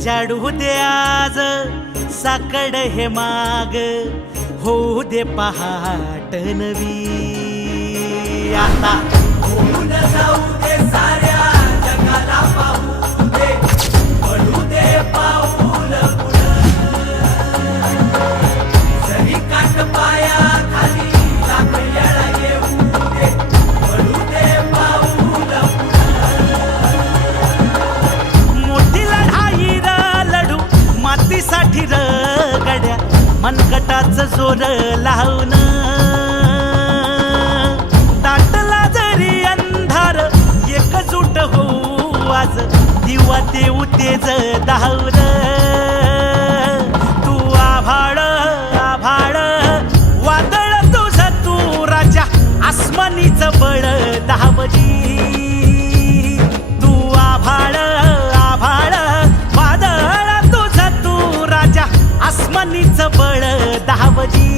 उजाडू दे आज साकड हे माग, होऊ दे पहाट नवी आता। होऊन जाऊ दे साऱ्या जगाला पाहू दे, पडू दे पाऊल पुढं, जरी काट पाया खाली लाख येळा येऊ दे, पडू दे पाऊल पुढं। मोठी लढाई र लढू मातीसाठी र गड्या, मनगटाचं जोर लावून दाटला जरी अंधार एकजूट होऊ आज, दिवा देऊ तेज दावर। तू आभाळ आभाळ वादळ तुझं तू राजा, आसमानीचं बळ दावजी। तू आभाळ आभाळ वादळ तुझं तू राजा, आसमानीचं बळ दावजी।